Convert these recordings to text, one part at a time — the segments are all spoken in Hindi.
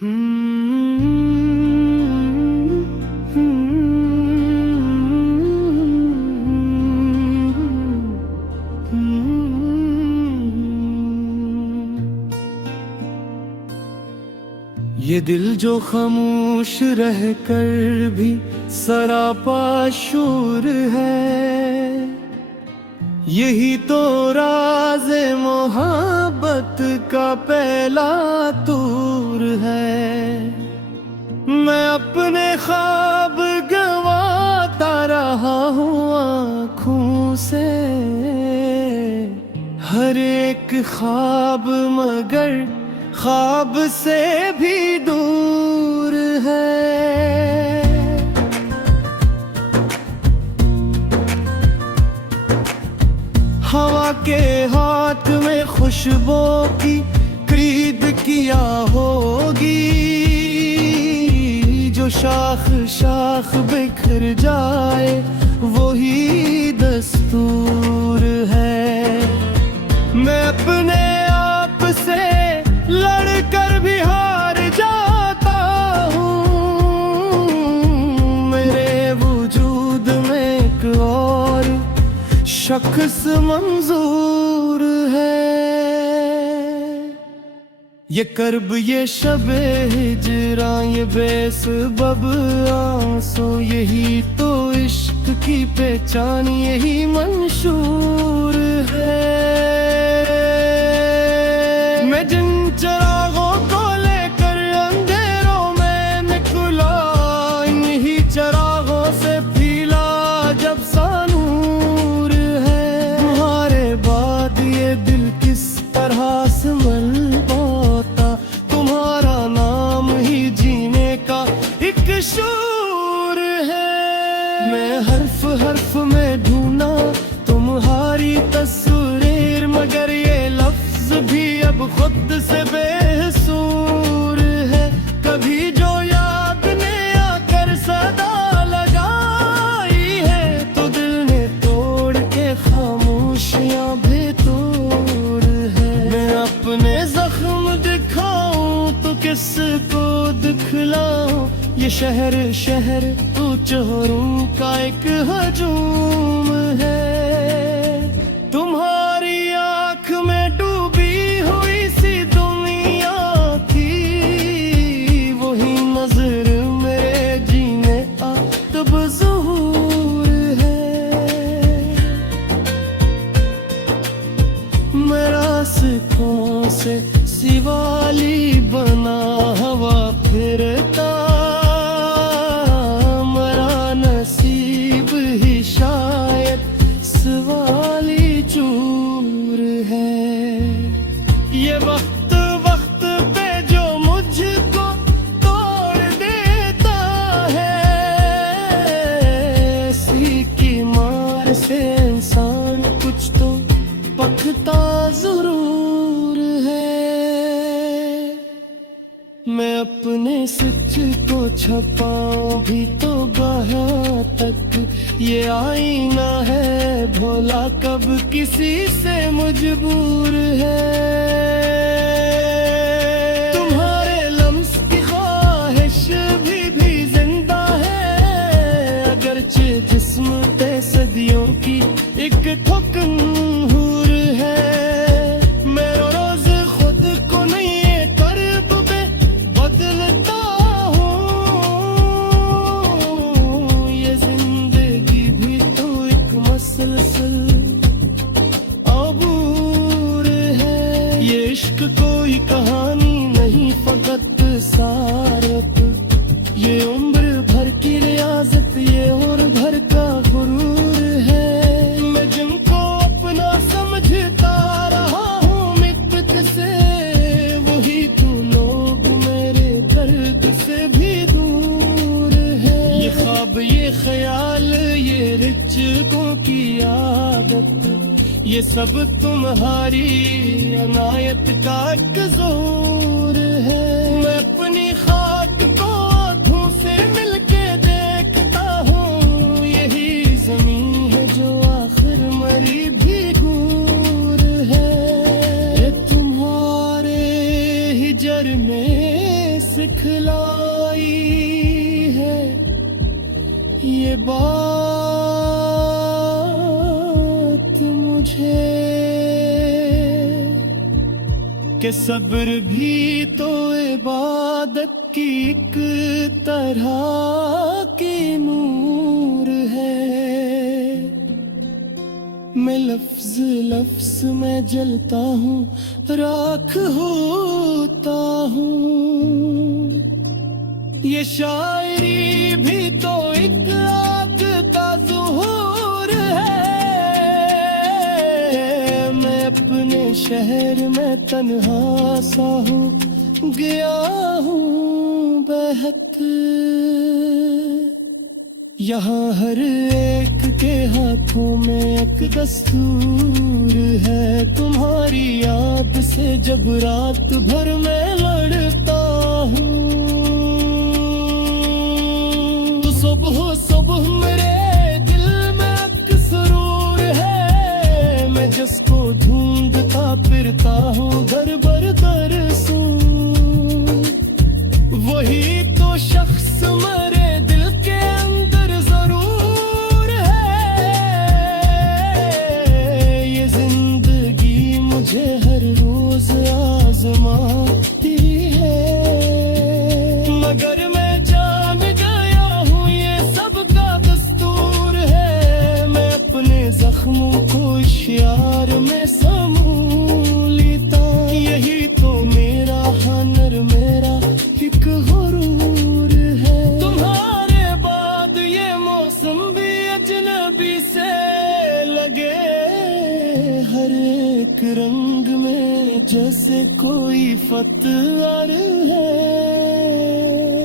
ये दिल जो खामोश रह कर भी सरापा शूर है, यही तो राज़ मोहब्बत का पहला तूर है। मैं अपने ख्वाब गंवाता रहा हूँ आँखों से, हर एक ख्वाब मगर ख्वाब से भी दूर है। हवा के हाथ में खुशबू की खरीद किया होगी, जो शाख शाख बिखर जाए वही दस्तूर है। मैं अपने आप से लड़कर भी हार जाता हूँ, मेरे वजूद में एक और शख्स मंजूर है। ये कर्ब ये शबे हिजरा ये बेसबब आंसू, यही तो इश्क की पहचान यही मंशूर है। मैं जिन चिरागों को लेकर अंधेरों में निकला, इन्हीं चिरागों से फीला जब सा नूर है। तुम्हारे बाद ये दिल किस तरह संभल पाता, तुम्हारा नाम ही जीने का एक शूर है। मैं हर्फ हर्फ में ढूंढा तुम्हारी तस्वीर, मगर ये लफ्ज भी अब खुद से बेसूर है। कभी जो याद ने आकर सदा लगाई है, तो दिल ने तोड़ के खामोशियां भी तोड़ है। मैं अपने जख्म दिखाऊं तो किसको दिखलाऊं, ये शहर शहर तू चोरों का एक हजूम है। तुम्हारी आँख में डूबी हुई सी दुनिया थी, वही नजर मेरे जीने आ तब ज़हूर है। मैं रास्तों से सिवाली बना हवा फिरता, मेरा नसीब ही शायद सवाली चूर है। ये वक्त वक्त पे जो मुझको तोड़ देता है, इसी की मार से इंसान कुछ तो पकता जरूर है। मैं अपने सच को छपाऊं भी तो कहाँ तक, ये आईना है भोला कब किसी से मजबूर है। तुम्हारे लम्स की ख्वाहिश भी जिंदा है, अगरचे जिस्म पे सदियों की एक ठुकन हूर है। मैं रोज खुद को नहीं कर्ब में बदलता हूँ, ये जिंदगी भी तो एक मसलसल अबूर है। ये इश्क कोई कहानी नहीं फकत सारत, ये उम्र भर की रियाजत ये उम्र भर का गुरूर है। मैं जिनको अपना समझता रहा हूँ मित्र से, वही तो लोग मेरे दर्द से भी दूर है। ये ख्वाब ये ख्याल ये रिचकों की आदत, ये सब तुम्हारी अनायत का कसूर है। मैं अपनी खाक को आँखों से मिलके देखता हूँ, यही जमीन है जो आखिर मरी भी गूर है। तुम्हारे हिजर में सिखलाई है ये बात मुझे कि सब्र भी तो इबादत की एक तरह की नूर है। मैं लफ्ज लफ्ज में जलता हूँ, राख होता हूँ। ये शायरी भी तो एक आग का ज़ुहूर है। मैं अपने शहर में तन्हा सा हूँ, गया हूँ बेहद। यहाँ हर एक के हाथों में एक दस्तूर है। तुम्हारी याद से जब रात भर मैं लड़ता हूँ, तो सुबह सुबह मेरे दिल में एक सुरूर है। मैं जिसको ढूंढता फिरता हूँ दर बर दर सू, वही तो शख्स मेरे दिल के अंदर जरूर है। ये जिंदगी मुझे हर रोज आजमाती है, मगर मैं जान गया हूँ ये सबका दस्तूर है। मैं अपने जख्मों को इश्यार में समूह लेता, यही तो मेरा हनर, मेरा एक गुरूर है। तुम्हारे बाद ये मौसम भी अजनबी से लगे, हर एक रंग में जैसे कोई फतवार है।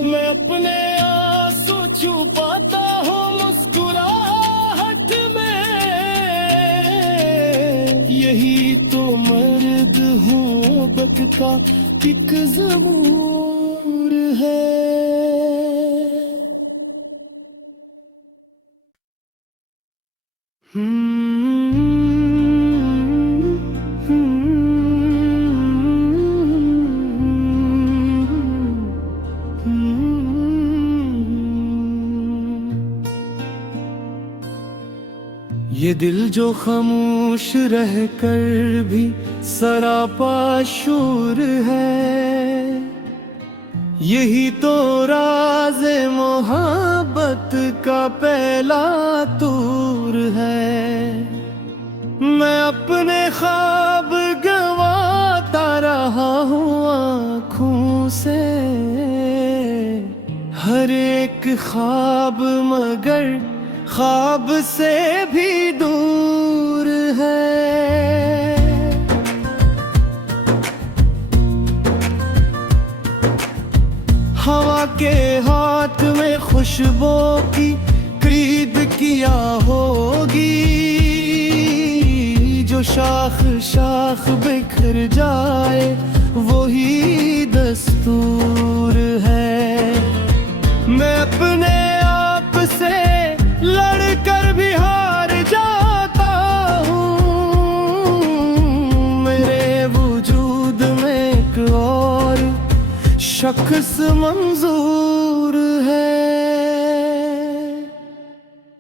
मैं अपने आंसू छुपाता हूँ मुस्कुराहट में, यही तो मर्द हूँ बक का एक ज़बूर है। ये दिल जो खामोश रह कर भी सरापा शूर है, यही तो राज़ मोहब्बत का पहला तूर है। मैं अपने ख्वाब गंवाता रहा हूँ आँखों से, हर एक ख्वाब मगर ख्वाब से भी दूर है। हवा के हाथ में खुशबू की खरीद किया होगी, जो शाख शाख बिखर जाए वही दस्तूर है। मैं अपने आप से लड़कर भी हार जाता हूँ, मेरे वजूद में एक और शख्स मंजूर है।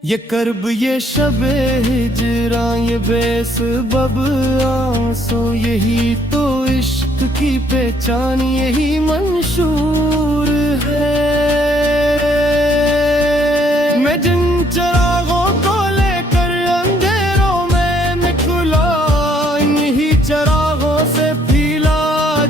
ये कर्ब ये शबे हिजरा ये बेसबब आंसू, यही तो इश्क की पहचान, यही मंशूर है। मैं जिन चिरागों को लेकर अंधेरों में निकला, इन्हीं चिरागों से फीला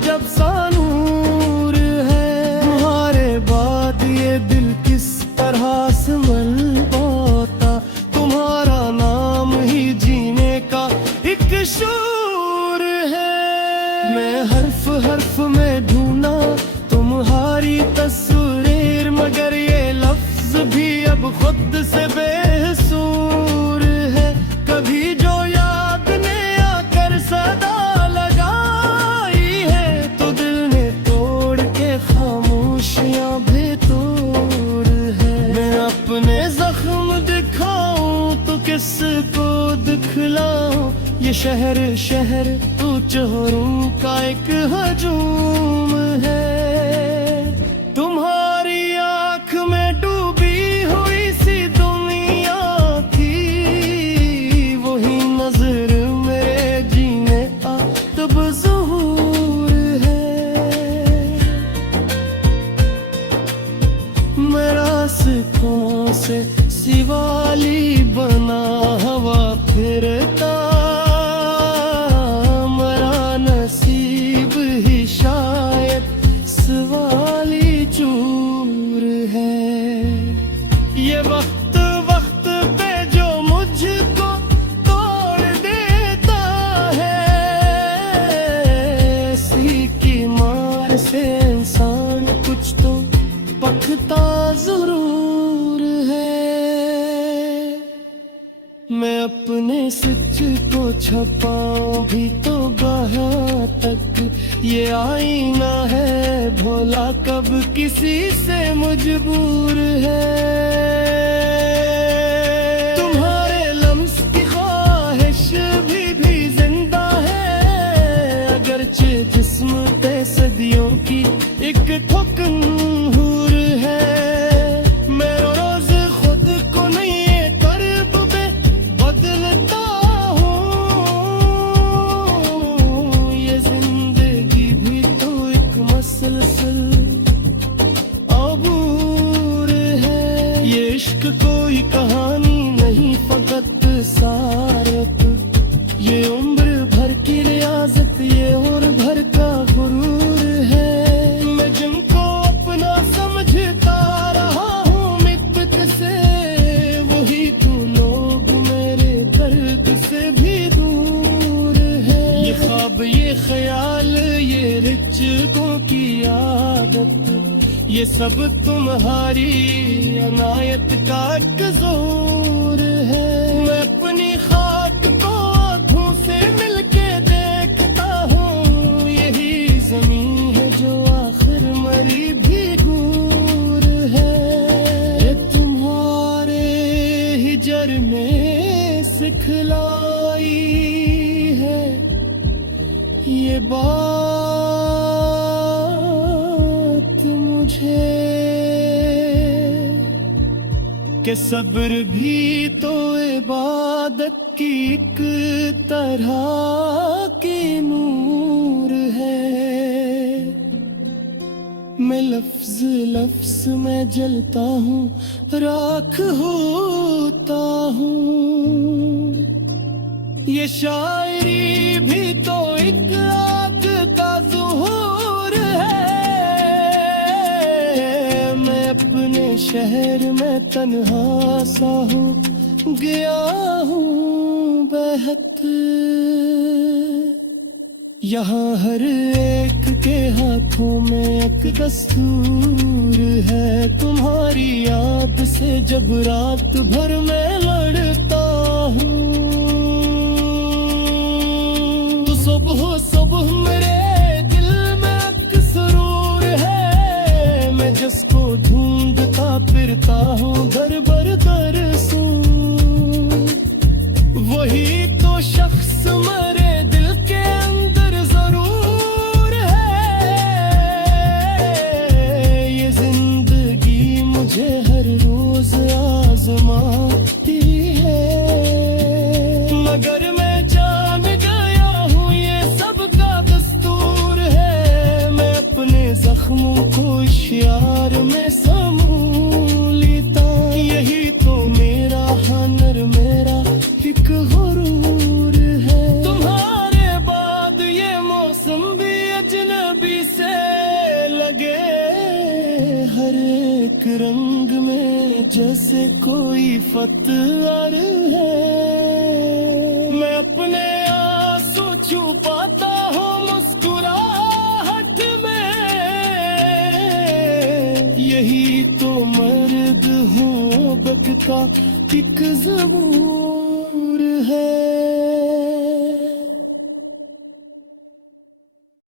जब सा नूर है। तुम्हारे बाद ये दिल किस तरह संभल पाता, तुम्हारा नाम ही जीने का एक शूर है। मैं हर्फ हर्फ में ढूंढा तुम्हारी तस्वीर, मगर ये लफ्ज भी अब खुद से बेसूर है। कभी जो याद ने आकर सदा लगाई है, तो दिल ने तोड़ के खामोशियां भी तोड़ है। मैं अपने जख्म दिखाऊं तो किसको दिखलाऊं, ये शहर शहर तू चोरों का एक हजूम है। से शिवाली बना हवा फिरता, मरा नसीब ही शायद सवाली चूर है। ये वक्त वक्त पे जो मुझको तोड़ देता है, इसी की मार से इंसान कुछ तो पकता जरूर है। मैं अपने सच को छपाऊं भी तो कहाँ तक, ये आईना है भोला कब किसी से मजबूर है। तुम्हारे लम्स की ख्वाहिश भी जिंदा है, अगरचे जिस्म पे सदियों की एक ठोकन हूर है। मैं रोज खुद को नहीं ये कर्ब में बदलता हूँ, ये जिंदगी भी तो एक मसलसल अबूर है। ये इश्क कोई कहानी नहीं फकत सारत, ये उम्र भर की रियाजत, ये उम्र भर का गुरूर है। मैं जिनको अपना समझता रहा हूँ मित्त से, वही तो लोग मेरे दर्द से भी दूर है। ये ख्वाब, ये ख्याल, ये रिचकों की आदत, ये सब तुम्हारी अनायत का कसूर है। मैं अपनी खाक को आँखों से मिलके देखता हूँ, यही जमीन है जो आखिर मरी भी गूर है। ये तुम्हारे हिजर में सिखलाई है ये बात मुझे, कि सब्र भी तो इबादत की एक तरह की नूर है। मैं लफ्ज लफ्ज में जलता हूँ, राख होता हूँ। ये शायरी भी तो एक आग का ज़ुहूर है। मैं अपने शहर में तन्हा सा हूँ, गया हूँ बेहद। यहाँ हर एक के हाथों में एक दस्तूर है, तुम्हारी याद से जब रात भर मैं लड़ता हूँ। तो सुबह सुबह मेरे दिल में एक सुरूर है, मैं जिसको ढूंढता फिरता हूँ दर बर दर सू, वही तो शख्स मेरे दिल के अंदर जरूर है। ये जिंदगी मुझे हर रोज आजमाती है, मगर मैं जान गया हूँ ये सबका दस्तूर है। मैं अपने जख्मों को इश्यार में समूह लेता, यही तो मेरा हनर, मेरा एक गुरूर है। तुम्हारे बाद ये मौसम भी अजनबी से लगे, हर एक रंग में जैसे कोई फतवार है। मैं अपने आंसू छुपाता हूँ मुस्कुराहट में, यही तो मर्द हूँ बक का एक ज़बूर है।